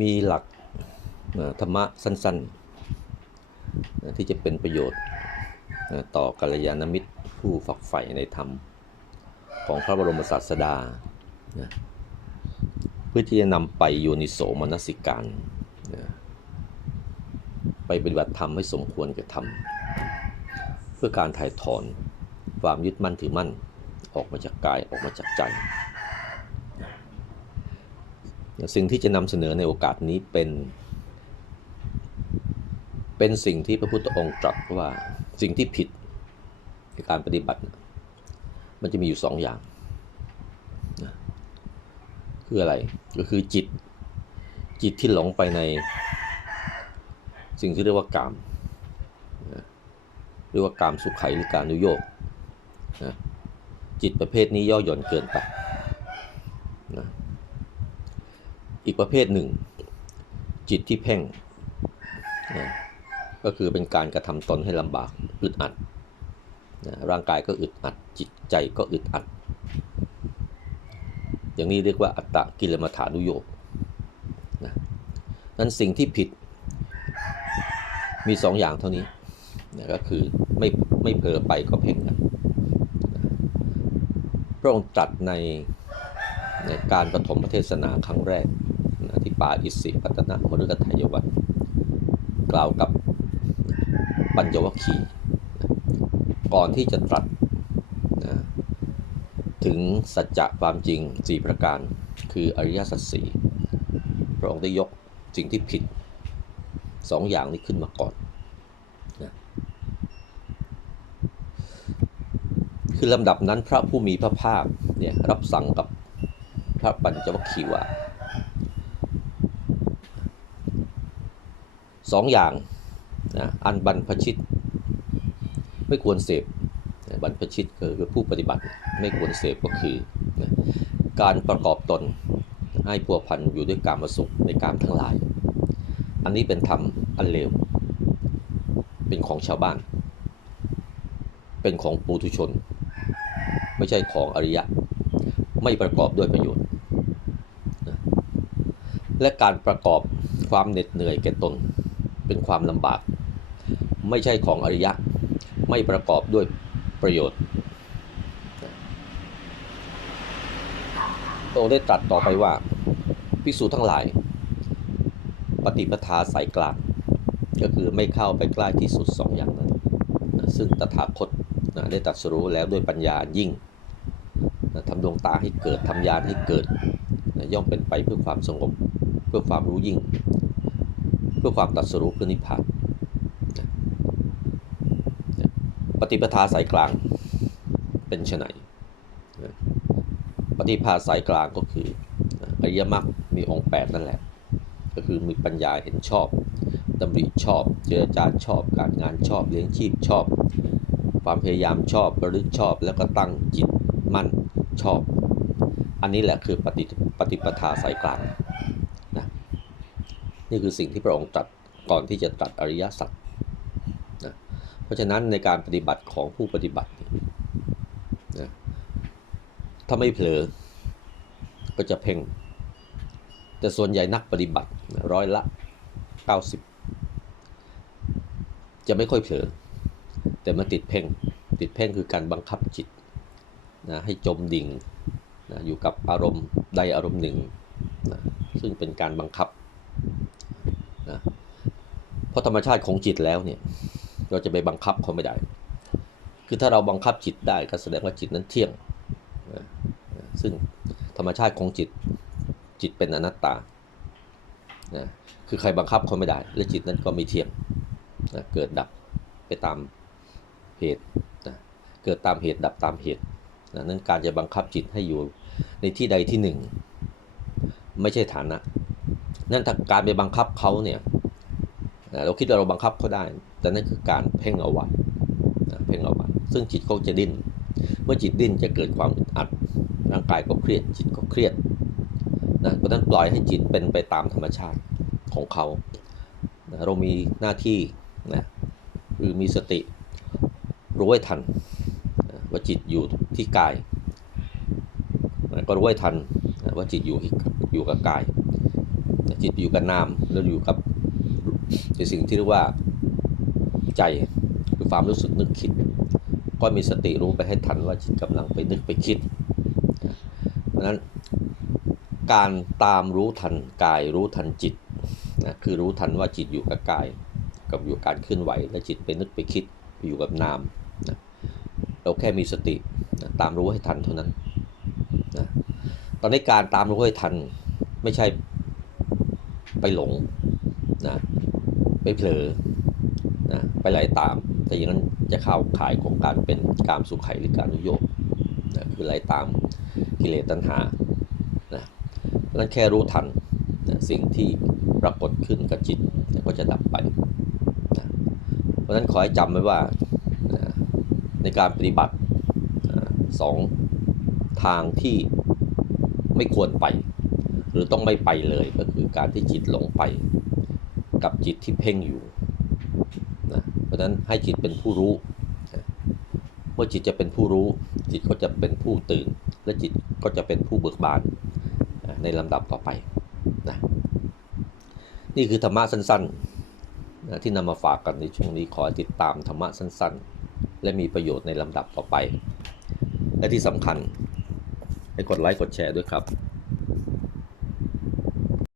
มีหลักธรรมะสั้นๆ ที่จะเป็นประโยชน์ต่อกัลยาณมิตรผู้ฝักใฝ่ในธรรม ของพระบรมศาสดา เพื่อที่จะนำไปโยนิโสมนสิการ ไปปฏิบัติธรรมให้สมควรกับธรรม เพื่อการถ่ายถอนความยึดมั่นถือมั่นออกมาจากกายออกมาจากใจ สิ่งที่จะนำเสนอในโอกาสนี้เป็น เป็นสิ่งที่พระพุทธองค์ตรัสว่าสิ่งที่ผิดในการปฏิบัติ มันจะมีอยู่สองอย่าง คืออะไรก็คือจิต จิตที่หลงไปในสิ่งที่เรียกว่ากามเรียกว่ากามสุขไขหรือการนุโยกจิตประเภทนี้ย่อหย่อนเกินไปนะ อีกประเภทหนึ่ง จิตที่เพ่งนะก็คือเป็นการกระทำตนให้ลำบากอึดอัดนะร่างกายก็อึดอัด จิตใจก็อึดอัด อย่างนี้เรียกว่าอัตตะกิลมัฐานุโยกนะนั้นสิ่งที่ผิดมีสองอย่างเท่านี้นะก็คือไม่ไม่เผลอไปก็เพ่งนะพระองค์ตรัสในในการปฐมเทศนาครั้งแรก นะที่ป่าอิสิปัตนะมฤคทายวันกล่าวกับปัญจวัคคีย์ก่อนที่จะตรัสนะถึงสัจจะความจริง 4 ประการ คืออริยสัจสี่พระองค์ได้ยกสิ่งที่ผิดสองอย่างนี้ขึ้นมาก่อนนะคือลำดับนั้นพระผู้มีพระภาคเนี่ยรับสั่งกับพระปัญจวัคคีย์ว่า สองอย่างนะอันบรรพชิต ไม่ควรเสพบรรพชิตคือผู้ปฏิบัติไม่ควรเสพก็คือนะการประกอบตนให้พัวพันอยู่ด้วยการมาสุขในการทั้งหลาย อันนี้เป็นธรรมอันเลว เป็นของชาวบ้าน เป็นของปุถุชน ไม่ใช่ของอริยะ ไม่ประกอบด้วยประโยชน์ และการประกอบความเหน็ดเหนื่อยแก่ตน เป็นความลำบาก ไม่ใช่ของอริยะ ไม่ประกอบด้วยประโยชน์พระองค์ได้ตรัสต่อไปว่าภิกษุทั้งหลาย ปฏิปทาสายกลางก็คือไม่เข้าไปใกล้ที่สุดสองอย่างนั้น ซึ่งตถาคตได้ตรัสรู้แล้วด้วยปัญญายิ่งทำดวงตาให้เกิดทำญาณให้เกิด ย่อมเป็นไปเพื่อความสงบ เพื่อความรู้ยิ่ง เพื่อความตรัสรู้เพื่อนิพพานปฏิปทาสายกลางเป็นไนปฏิปทาสายกลางก็คืออริยมรรคมีองค์แปดนั่นแหละ ก็คือมีปัญญาเห็นชอบดำริชอบ เจรจาชอบ การงานชอบเลี้ยงชีพชอบ ความพยายามชอบประลึกชอบ แล้วก็ตั้งจิตมั่นชอบ อันนี้แหละคือปฏิปฏิปทาสายกลาง นี่คือสิ่งที่พระองค์ตรัสก่อนที่จะตรัสอริยสัจนะเพราะฉะนั้นในการปฏิบัติของผู้ปฏิบัตินะถ้าไม่เผลอก็จะเพ่ง แต่ส่วนใหญ่นักปฏิบัติร้อยละ 90 จะไม่ค่อยเผลอ แต่มาติดเพ่ง ติดเพ่งคือการบังคับจิตนะให้จมดิ่งนะอยู่กับอารมณ์ใดอารมณ์หนึ่งนะซึ่งเป็นการบังคับ เพราะธรรมชาติของจิตแล้วเนี่ยเราจะไปบังคับเขาไม่ได้ คือถ้าเราบังคับจิตได้ก็แสดงว่าจิตนั้นเที่ยง ซึ่งธรรมชาติของจิตจิตเป็นอนัตตา คือใครบังคับเขาไม่ได้ และจิตนั้นก็ไม่เที่ยง เกิดดับไปตามเหตุ เกิดตามเหตุดับตามเหตุนะนั้นการจะบังคับจิตให้อยู่ในที่ใดที่หนึ่ง ไม่ใช่ฐานะ นั่นถ้าการไปบังคับเขาเนี่ย นะเราคิดว่าเราบังคับเขาได้ แต่นั่นคือการเพ่งเอาไว้นะเพ่งเอาไว้ซึ่งจิตเขาจะดิ้น เมื่อจิตดิ้นจะเกิดความอึดอัด ร่างกายก็เครียด จิตก็เครียดนะเพราะนั้นปล่อยให้จิตเป็นไปตามธรรมชาติของเขานะเรามีหน้าที่นะคือมีสติรู้ไว้ทันนะว่าจิตอยู่ที่กายนะก็รู้ไว้ทันนะว่าจิตอยู่อยู่กับกาย จิตอยู่กับนามแล้วอยู่กับ ในสิ่งที่เรียกว่าใจคือความรู้สึกนึกคิด ก็มีสติรู้ไปให้ทันว่าจิตกำลังไปนึกไปคิด เพราะฉะนั้นการตามรู้ทันกายรู้ทันจิตนะคือรู้ทันว่าจิตอยู่กับกาย กับอยู่กับการเคลื่อนไหว และจิตไปนึกไปคิดไปอยู่กับนามนะเราแค่มีสตินะตามรู้ให้ทันเท่านั้นนะตอนนี้การตามรู้ให้ทันไม่ใช่ไปหลงนะ ไปเผลอนะไปไหลตาม แต่อย่างนั้นจะเข้าขายของการเป็นกามสุขไขหรือการนุโยกนะคือไหลตามกิเลสตัณหานะเพราะนั้นแค่รู้ทันนะสิ่งที่ปรากฏขึ้นกับจิตนะก็จะดับไปนะเพราะฉะนั้นขอให้จำไว้ว่านะในการปฏิบัตินะสองทางที่ไม่ควรไป หรือต้องไม่ไปเลยก็คือการที่จิตหลงไป กับจิตที่เพ่งอยู่นะเพราะฉะนั้นให้จิตเป็นผู้รู้ เมื่อจิตจะเป็นผู้รู้ จิตก็จะเป็นผู้ตื่น และจิตก็จะเป็นผู้เบิกบานนะในลำดับต่อไปนะนี่คือธรรมะสั้นๆนะที่นำมาฝากกันในช่วงนี้ขอติดตามธรรมะสั้นๆ และมีประโยชน์ในลำดับต่อไป และที่สำคัญให้กดไลค์กดแชร์ด้วยครับ